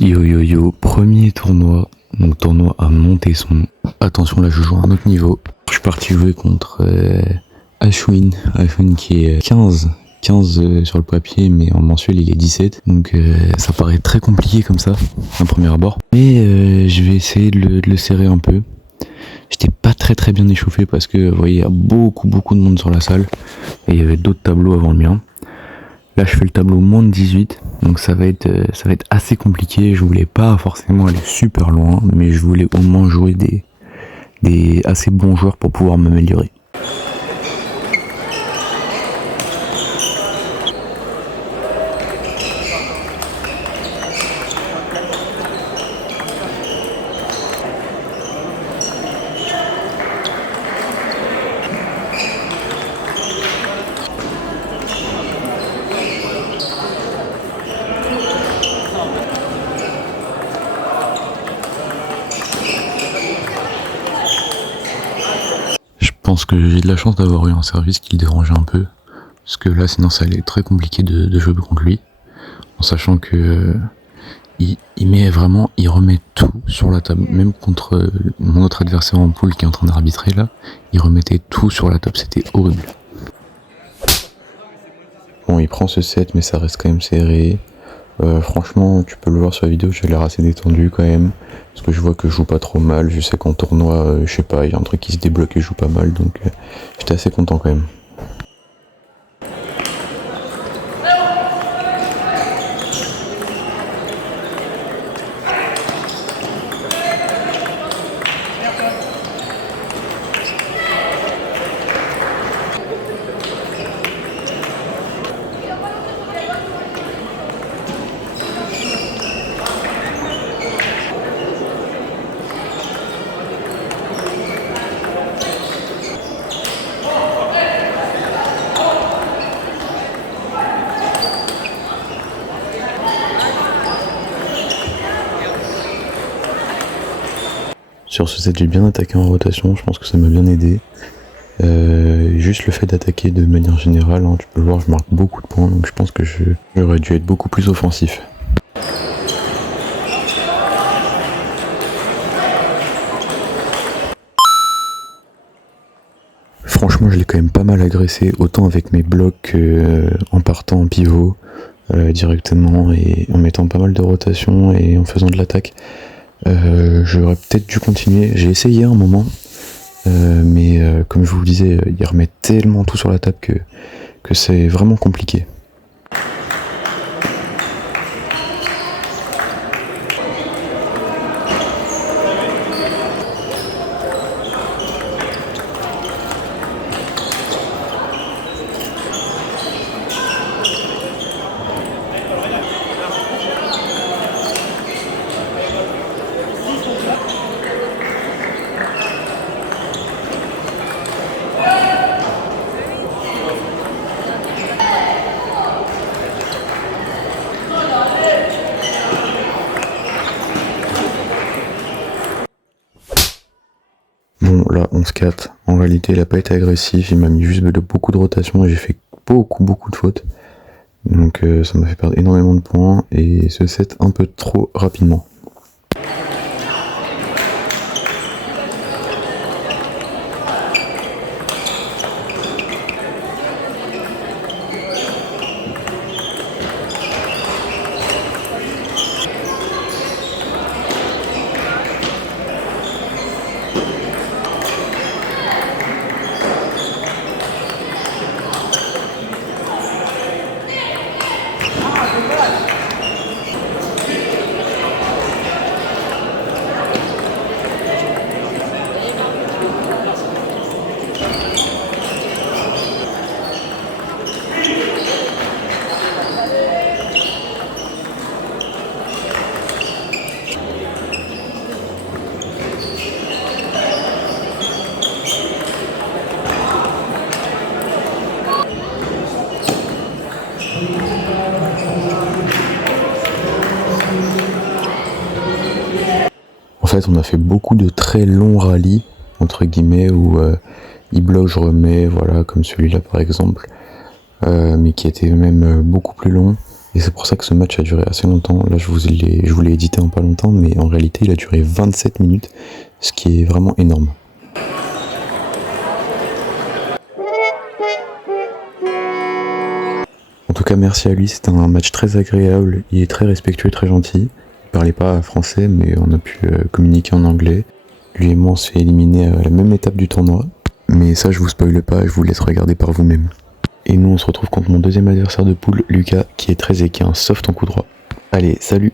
Yo yo yo, premier tournoi, donc tournoi à Montesson. Attention, là je joue à un autre niveau. Je suis parti jouer contre Ashwin qui est 15 sur le papier, mais en mensuel il est 17. Donc ça paraît très compliqué comme ça, un premier abord. Mais je vais essayer de le serrer un peu. J'étais pas très bien échauffé parce que vous voyez, il y a beaucoup de monde sur la salle. Et il y avait d'autres tableaux avant le mien. Là je fais le tableau moins de 18, donc ça va être assez compliqué. Je voulais pas forcément aller super loin, mais je voulais au moins jouer des assez bons joueurs pour pouvoir m'améliorer. Je pense que j'ai de la chance d'avoir eu un service qui le dérangeait un peu, parce que là sinon ça allait être très compliqué de jouer contre lui, en sachant que il remet tout sur la table, même contre mon autre adversaire en poule qui est en train d'arbitrer là, il remettait tout sur la table, c'était horrible. Bon, il prend ce set, mais ça reste quand même serré. Franchement, tu peux le voir sur la vidéo, j'ai l'air assez détendu quand même, parce que je vois que je joue pas trop mal. Je sais qu'en tournoi, je sais pas, il y a un truc qui se débloque et je joue pas mal, donc j'étais assez content quand même. Sur ce set, j'ai bien attaqué en rotation, je pense que ça m'a bien aidé. Juste le fait d'attaquer de manière générale, hein, tu peux le voir, je marque beaucoup de points, donc je pense que j'aurais dû être beaucoup plus offensif. Franchement, je l'ai quand même pas mal agressé, autant avec mes blocs en partant en pivot directement et en mettant pas mal de rotation et en faisant de l'attaque. J'aurais peut-être dû continuer, j'ai essayé un moment, mais comme je vous le disais, il remet tellement tout sur la table que c'est vraiment compliqué. Bon, là, 11-4. En réalité, il a pas été agressif, il m'a mis juste beaucoup de rotation et j'ai fait beaucoup de fautes. Donc ça m'a fait perdre énormément de points et ce set un peu trop rapidement. En fait, on a fait beaucoup de très longs rallyes, entre guillemets, où il bloque, je remets, voilà, comme celui-là par exemple, mais qui était même beaucoup plus long. Et c'est pour ça que ce match a duré assez longtemps. Là, je vous l'ai édité en pas longtemps, mais en réalité, il a duré 27 minutes, ce qui est vraiment énorme. En tout cas, merci à lui, c'était un match très agréable, il est très respectueux, très gentil. Il parlait pas français, mais on a pu communiquer en anglais. Lui et moi, on s'est fait éliminer à la même étape du tournoi. Mais ça, je vous spoile pas, je vous laisse regarder par vous-même. Et nous, on se retrouve contre mon deuxième adversaire de poule, Lucas, qui est très et qui a un soft en coup droit. Allez, salut!